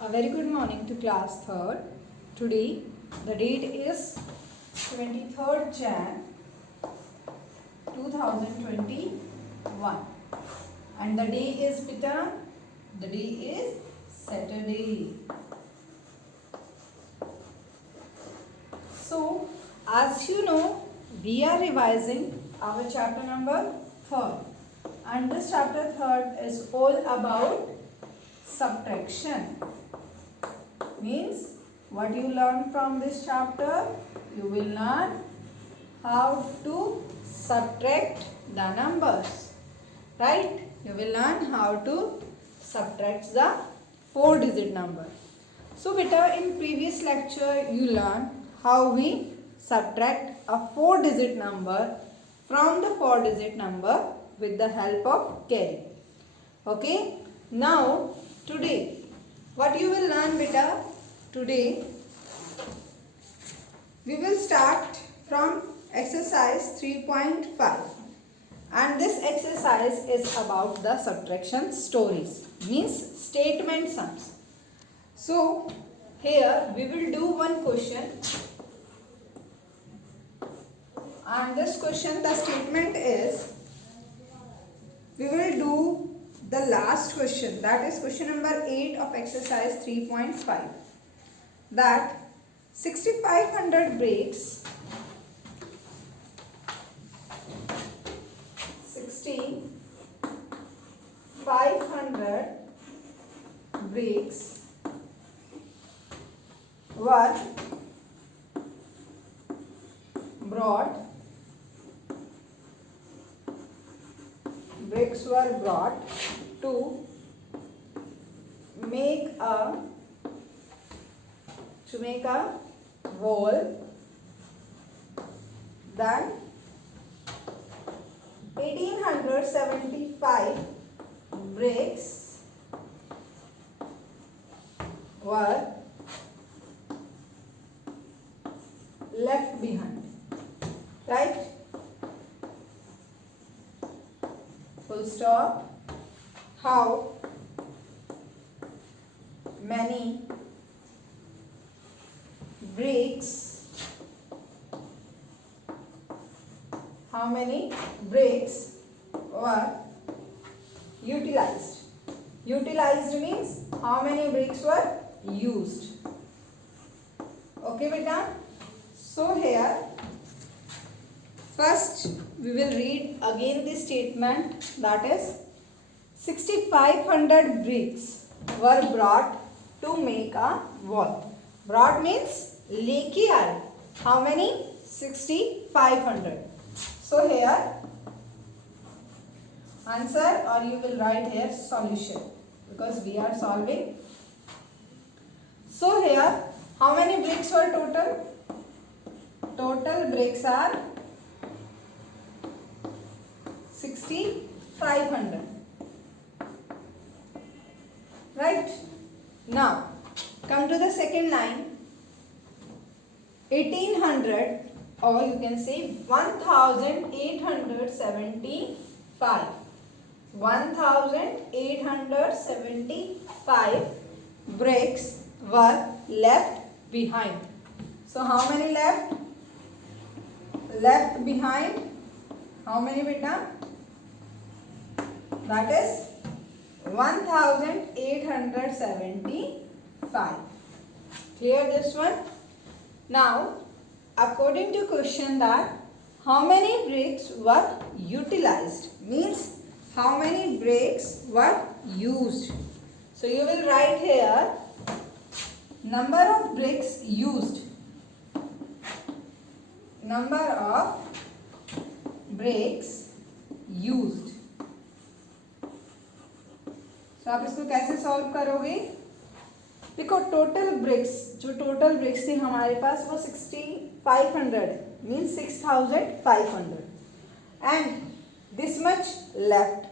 A very good morning to class 3rd. Today the date is 23rd Jan 2021 and the day is Pita. The day is Saturday. So as you know, we are revising our chapter number 3rd and this chapter 3rd is all about subtraction. Means what you learn from this chapter, you will learn how to subtract the numbers, right? You will learn how to subtract the 4-digit number. So beta, in previous lecture you learned how we subtract a 4-digit number from the 4-digit number with the help of carry. Okay, now today what you will learn beta? Today we will start from exercise 3.5 and this exercise is about the subtraction stories, means statement sums. So here we will do one question and this question, the statement is, we will do the last question, that is question number 8 of exercise 3.5. That 6500 breaks 6500 breaks were brought to make a wall, then 1875 bricks were left behind, right? Full stop. How many bricks were utilized? Utilized means how many bricks were used. Okay beta. So here first we will read again the statement, that is 6500 bricks were brought to make a wall. Brought means लेके आए. How many? 6500. So here answer, or you will write here solution, because we are solving. So here how many bricks were total? Total bricks are 6500. Right? Now come to the second line. 1800, or you can say 1875. 1875 bricks were left behind. So how many left? Left behind. How many beta? That is 1875. Clear this one? Now, according to question, that how many bricks were utilized, means how many bricks were used. So you will write here number of bricks used. Number of bricks used. तो आप इसको कैसे solve करोगे? देखो total bricks, जो total bricks थी हमारे पास वो 6500 means 6500 and this much left.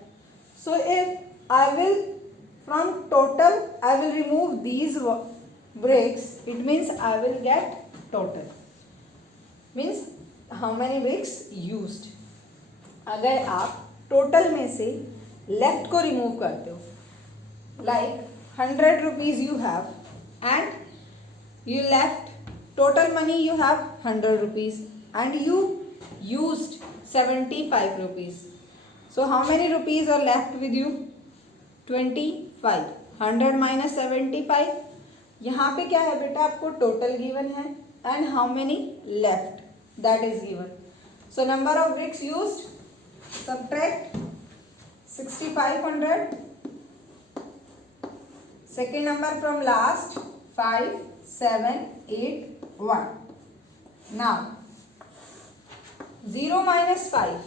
So if I will from total I will remove these bricks, it means I will get total, means how many bricks used. अगर आप total में से left को remove करते हो, like 100 rupees you have, and you left total money, you have 100 rupees and you used 75 rupees. So how many rupees are left with you? 25. 100 minus 75. यहाँ पे क्या है बेटा, आपको टोटल गिवन है and how many left, that is given. So number of bricks used, subtract 6500. Second number from last, 5, 7, 8, 1. Now 0 minus 5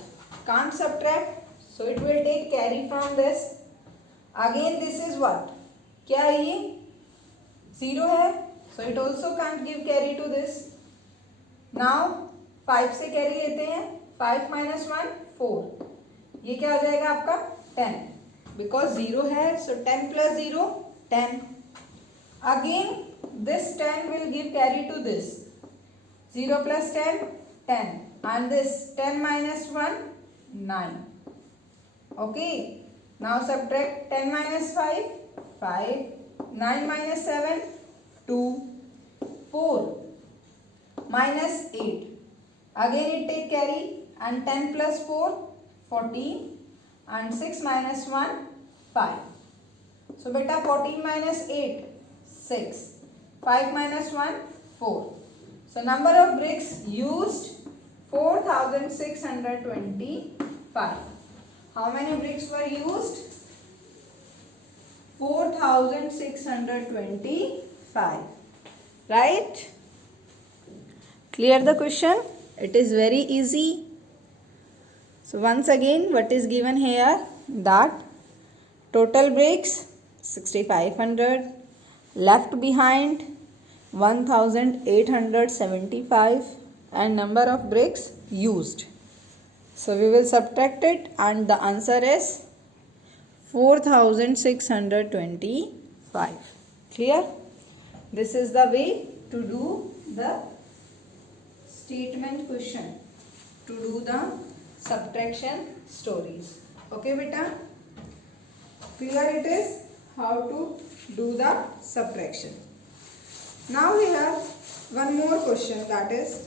can't subtract, so it will take carry from this. Again this is what, क्या है ये, 0 है, so it also can't give carry to this. Now 5 से carry लेते हैं, 5 minus 1, 4. ये क्या हो जाएगा आपका 10, because 0 है, so 10 plus 0, 10. Again this 10 will give carry to this. 0 plus 10, 10. And this 10 minus 1, 9. Okay. Now subtract 10 minus 5, 5. 9 minus 7, 2. 4 minus 8. Again it take carry, and 10 plus 4, 14. And 6 minus 1, 5. So beta 14 minus 8, 6. 5 minus 1, 4. So number of bricks used, 4625. How many bricks were used? 4625. Right? Clear the question? It is very easy. So once again, what is given here? That total bricks 6500, left behind 1875, and number of bricks used. So we will subtract it and the answer is 4625. Clear? This is the way to do the statement question, to do the subtraction stories. Okay beta? Clear it is how to do the subtraction. Now we have one more question, that is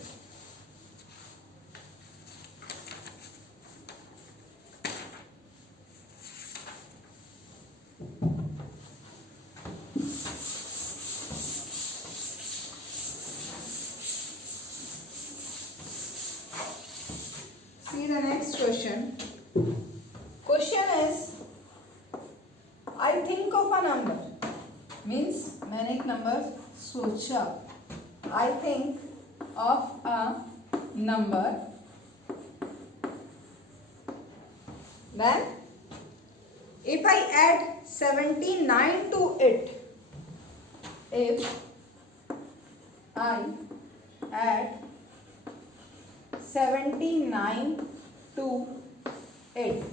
see the next question. Question is, I think of a number, means मैंने एक number सोचा. I think of a number, then if I add 79 to it, if I add 79 to it,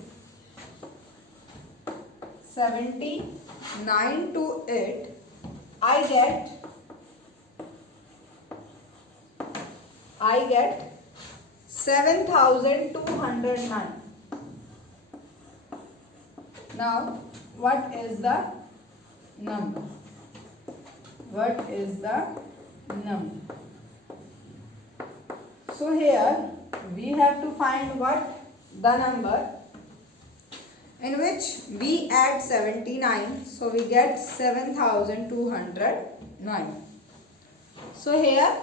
79 to it, I get 7209. Now what is the number? What is the number? So here we have to find what? The number in which we add 79, so we get 7209. So here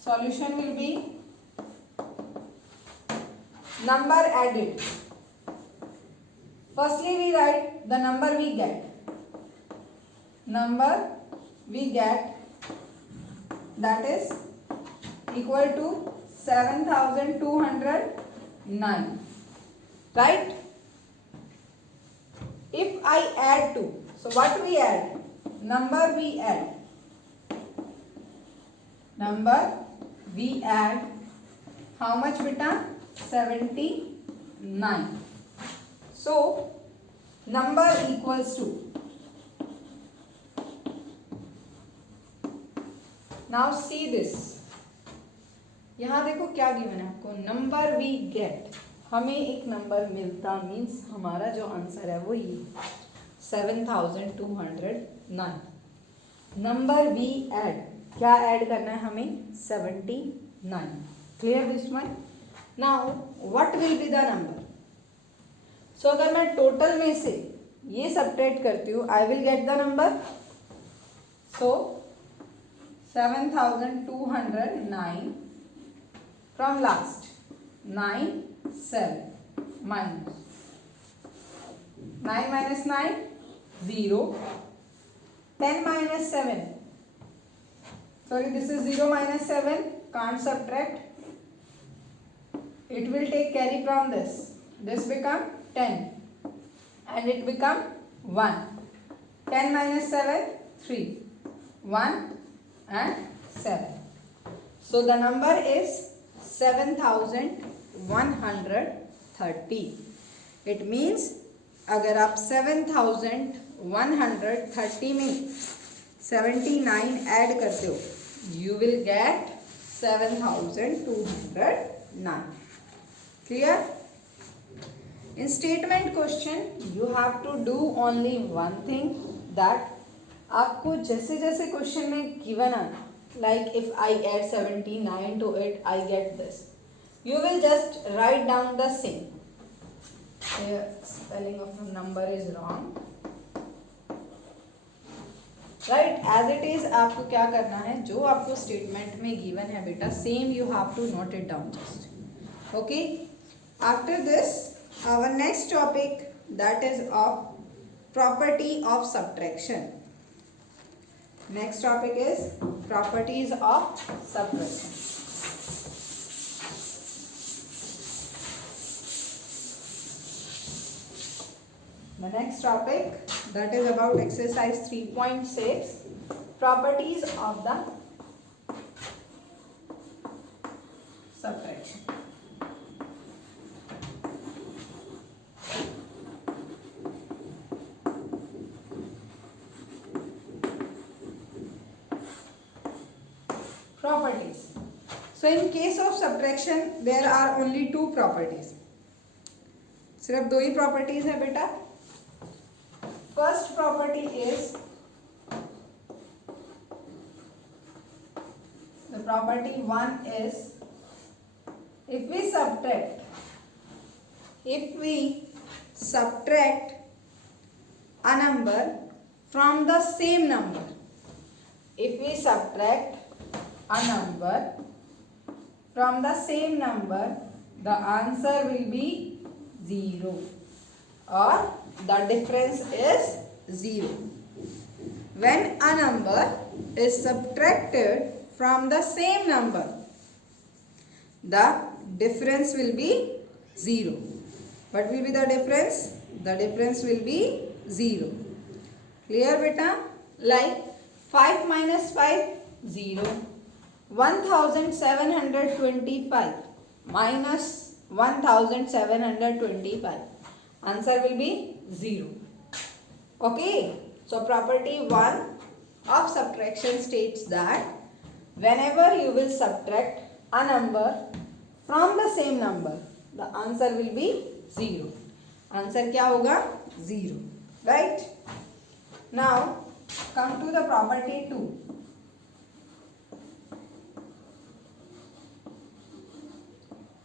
solution will be number added. Firstly we write the number we get. Number we get, that is equal to 7209. Right? If I add 2, so what we add? Number we add. Number we add how much beta? 79. So number equals to, now see this, यहाँ देखो क्या given है आपको, number we get, हमें एक number मिलता, means हमारा जो आंसर है वो ये 7209. नंबर वी ऐड, क्या ऐड करना है हमें? 79. Clear this one? Now what will be the number? So अगर मैं टोटल में से ये सब्ट्रैक्ट करती हूँ, I will get the number. So 7209 from last 9 7 minus 9 minus 9 0, 10 minus 7, sorry this is 0 minus 7, can't subtract, it will take carry from this become 10 and it become 1. 10 minus 7 3, 1 and 7. So the number is 7130. It means अगर आप 7130 में 79 add करते हो, you will get 7209. Clear? In statement question you have to do only one thing, that आपको जैसे जैसे question में given आना, like if I add 79 to it I get this, you will just write down the same. Here spelling of the number is wrong. Right, as it is आपको क्या करना है, जो आपको स्टेटमेंट में गिवन है बेटा, same you have to note it down just. Okay, after this our next topic, that is of property of subtraction. Next topic is properties of subtraction. The next topic, that is about exercise 3.6, properties of the subtraction. Properties. So in case of subtraction there are only two properties. सिर्फ दो ही properties है बेटा. First property is the property 1 is if we subtract a number from the same number, if we subtract a number from the same number, the answer will be 0 or the difference is 0. When a number is subtracted from the same number, the difference will be 0. What will be the difference? The difference will be 0. Clear beta? Like 5 minus 5 0, 1725 minus 1725, answer will be 0. Okay, so property 1 of subtraction states that whenever you will subtract a number from the same number, the answer will be 0. Answer क्या होगा? 0. Right? Now come to the property 2.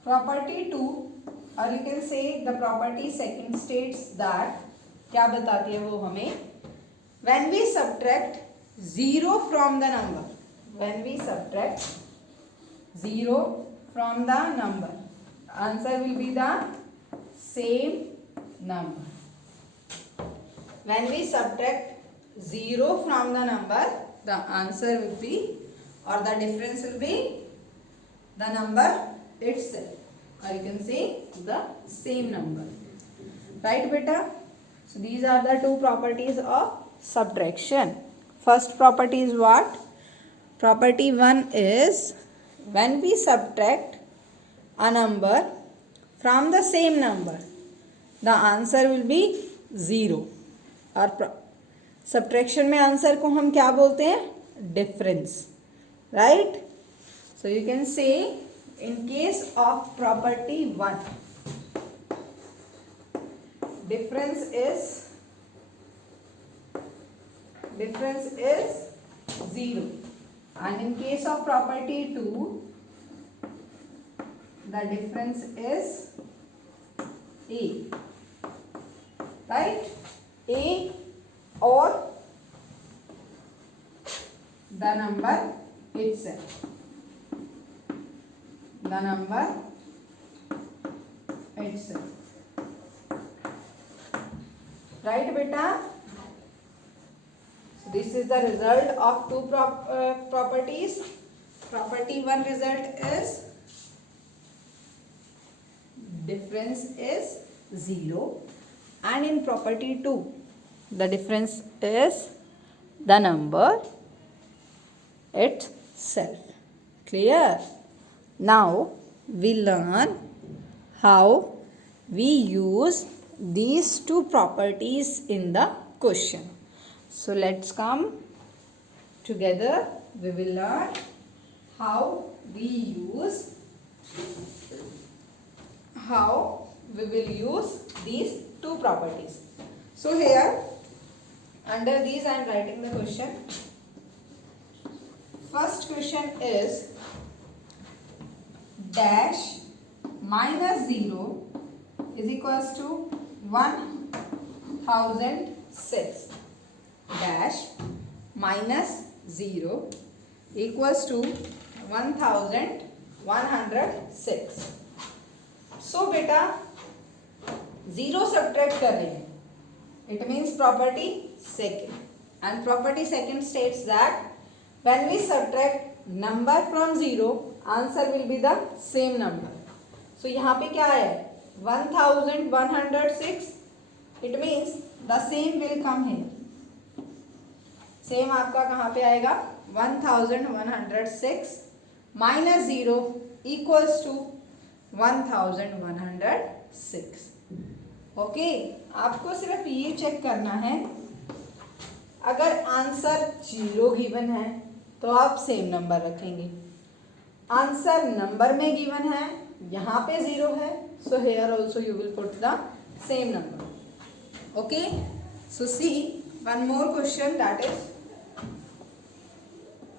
Property 2, or you can say the property second states that, क्या बताती है वो हमें, when we subtract 0 from the number, when we subtract 0 from the number, the answer will be the same number. When we subtract 0 from the number, the answer will be, or the difference will be the number itself, or you can say the same number. Right beta? So these are the two properties of subtraction. First property is what? Property 1 is when we subtract a number from the same number, the answer will be 0. और subtraction में answer को हम क्या बोलते हैं? Difference. Right? So you can say in case of property 1, difference is difference is 0. And in case of property 2, the difference is A. Right? A or the number itself. The number itself. Right, beta? So this is the result of two properties. Property 1 result is difference is 0, and in property 2 the difference is the number itself. Clear? Now we learn how we use these two properties in the question. So let's come together. We will learn how we will use these two properties. So here under these I am writing the question. First question is dash minus 0 is equals to 1006. Dash minus 0 equals to 1106. So beta 0 subtract कर रहे हैं. It means property second. And property second states that when we subtract number from 0, answer will be the same number. So यहाँ पे क्या है? 1106. It means the same will come here. Same आपका कहाँ पे आएगा? 1106 minus 0 equals to 1106. ओके, आपको सिर्फ ये चेक करना है, अगर आंसर 0 गिवन है तो आप सेम नंबर रखेंगे. आंसर नंबर में गिवन है, यहाँ पे 0 है, so here also you will put the same number. Okay, so see one more question, that is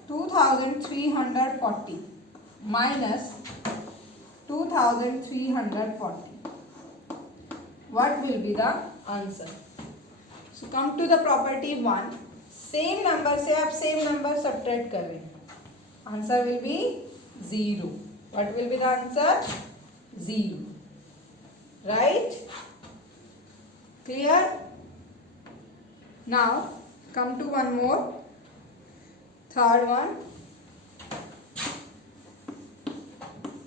2340 minus 2340. What will be the answer? So come to the property 1. Same number से आप same number subtract कर रहे हैं. Answer will be 0. What will be the answer? 0. Right? Clear? Now come to one more. Third one.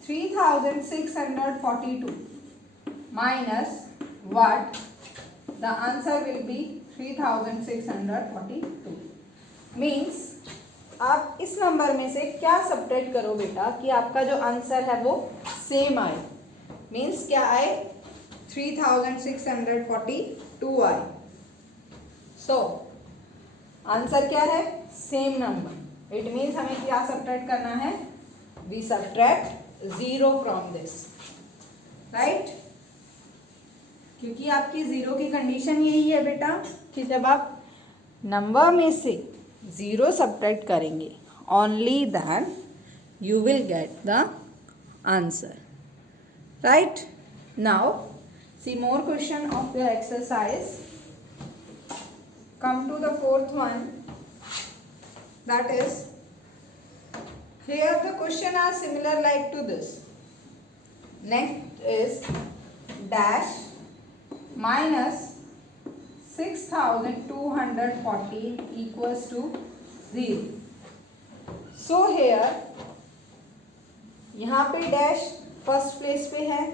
3642 minus what? The answer will be 3642. Means आप इस number में से क्या सब्ट्रैक्ट करो बेटा कि आपका जो आंसर है वो सेम आए. मीन्स क्या आए? 3642 आए. सो आंसर क्या है? Same number. इट मीन्स हमें क्या सब्ट्रैक्ट करना है? We subtract 0 from this. Right? क्योंकि आपकी 0 की कंडीशन यही है बेटा कि जब आप नंबर में से 0 सब्ट्रैक्ट करेंगे, only then you will get the answer. Right? Now see more question of your exercise. Come to the fourth one, that is here the question are similar like to this. Next is dash minus 6240 equals to 0. So here यहाँ पे dash first place पे है,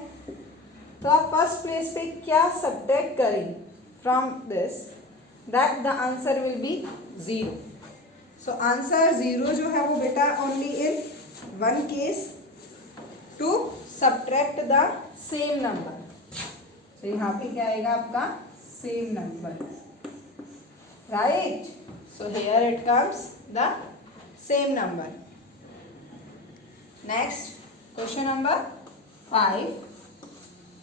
तो आप first place पे क्या subtract करें from this, that the answer will be 0. So answer 0 जो है वो बेटा only in one case, to subtract the same number. तो यहाँ पे क्या आएगा आपका? Same number. Right? So here it comes the same number. Next question number 5,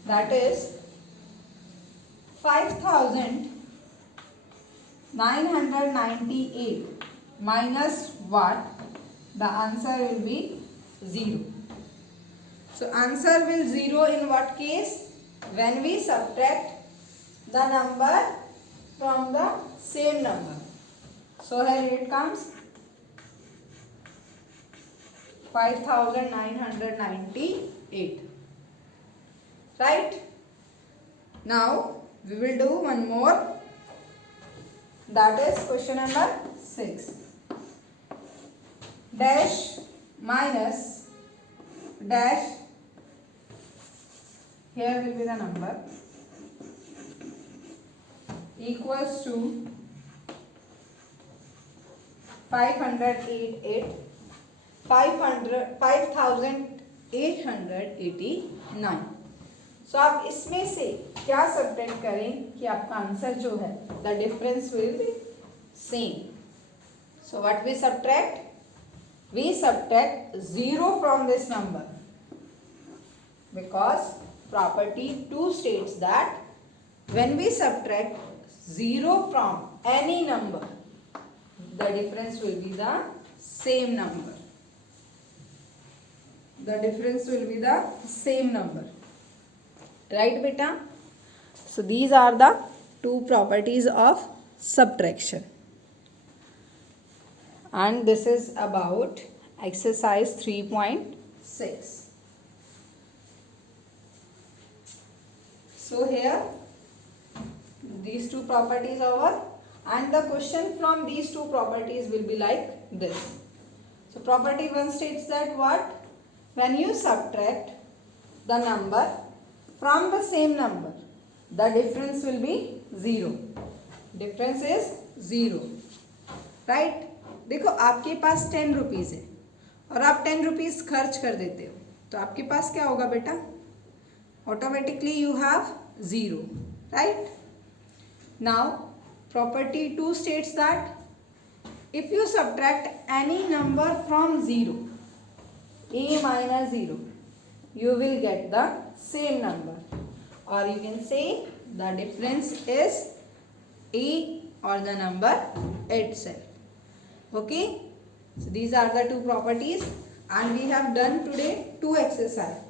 that is 5000 998 minus what? The answer will be 0. So answer will 0 in what case? When we subtract the number from the same number. So here it comes 5998. Right? Now we will do one more. That is question number 6. Dash minus dash. Here will be the number equals to 5889. सो आप इसमें से क्या subtract करें कि आपका answer जो है the difference will be same. So what we subtract? We subtract 0 from this number because property 2 states that when we subtract 0 from any number, the difference will be the same number. The difference will be the same number. Right, beta? So these are the two properties of subtraction. And this is about exercise 3.6. So here these two properties are, and the question from these two properties will be like this. So property 1 states that what? When you subtract the number from the same number, the difference will be 0. Difference is 0. Right? देखो आपके पास 10 rupees है और आप 10 rupees खर्च कर देते हो, तो आपके पास क्या होगा बेटा? Automatically you have 0. Right? Now property 2 states that if you subtract any number from 0, a minus 0, you will get the same number, or you can say the difference is a or the number itself. Okay, so these are the two properties, and we have done today two exercises,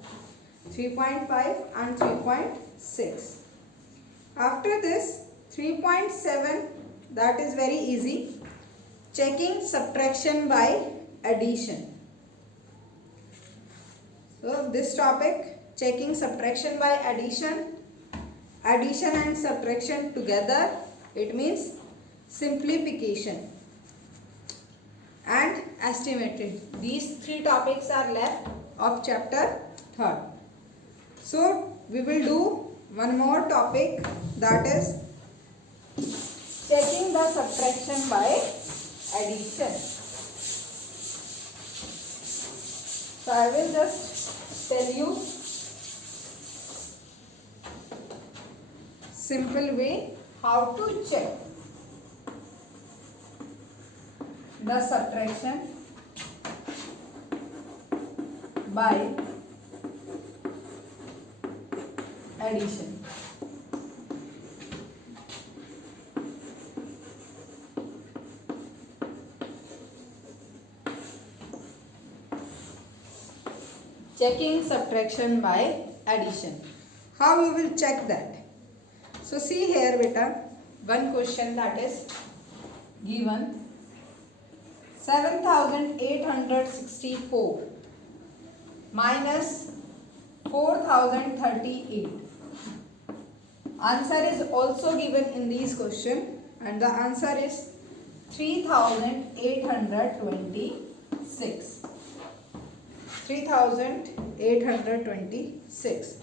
3.5 and 3.6. After this 3.7, that is very easy, checking subtraction by addition. So this topic, checking subtraction by addition and subtraction together, it means simplification and estimated. These three topics are left of chapter 3rd. So we will do one more topic, that is checking the subtraction by addition. So I will just tell you simple way how to check the subtraction by addition. Checking subtraction by addition. How you will check that? So see here beta, one question that is given 7864 minus 4038. Answer is also given in this question, and the answer is 3826. 3826.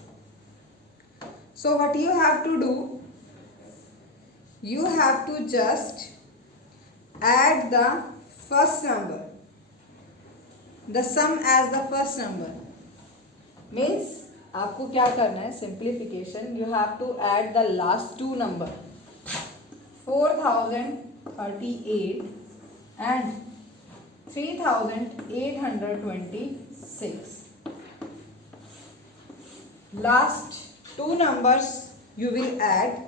So what you have to do, you have to just add the first number, the sum as the first number. Means आपको क्या करना है, simplification, you have to add the last two number, 4038 and 3826. Last two numbers you will add,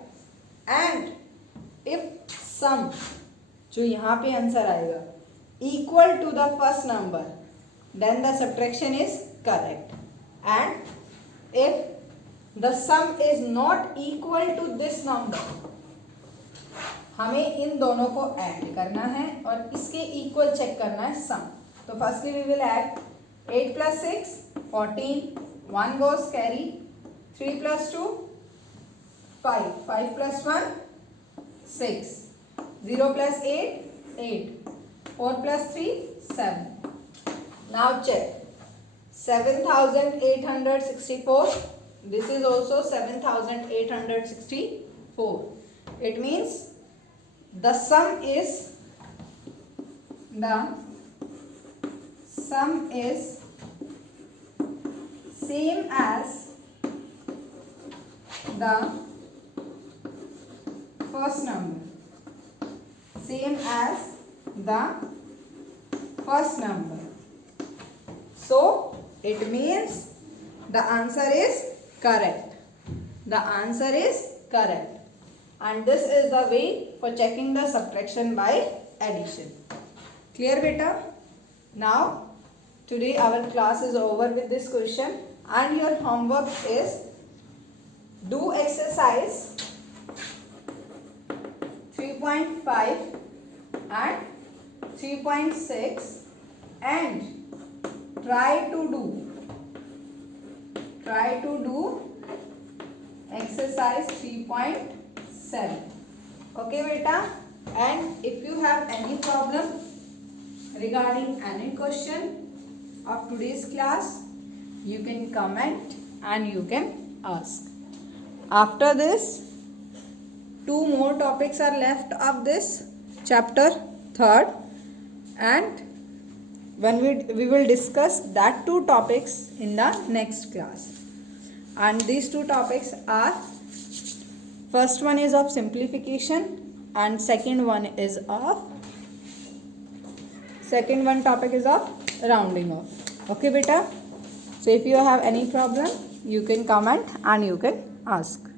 and if सम, जो यहाँ पे answer आएगा, equal to the first number, then the subtraction is correct. And if the sum is not equal to this number, हमें इन दोनों को add करना है और इसके इक्वल चेक करना है सम. तो firstly we will add 8 plus 6 14, 1 goes carry, 3 plus 2 5, 5 plus 1 6, 0 plus 8 8, 4 plus 3 7. Now check 7864. This is also 7864. It means the sum is same as the first number, same as the first number. So it means the answer is correct. The answer is correct. And this is the way for checking the subtraction by addition. Clear beta? Now today our class is over with this question, and your homework is do exercise 3.5 and 3.6 and try to do exercise 3.7. Okay beta? And if you have any problem regarding any question of today's class, you can comment and you can ask. After this, 2 more topics are left of this chapter 3rd, and when we will discuss that 2 topics in the next class. And these 2 topics are, first one is of simplification and second one topic is of rounding off. Okay beta? So if you have any problem, you can comment and you can ask.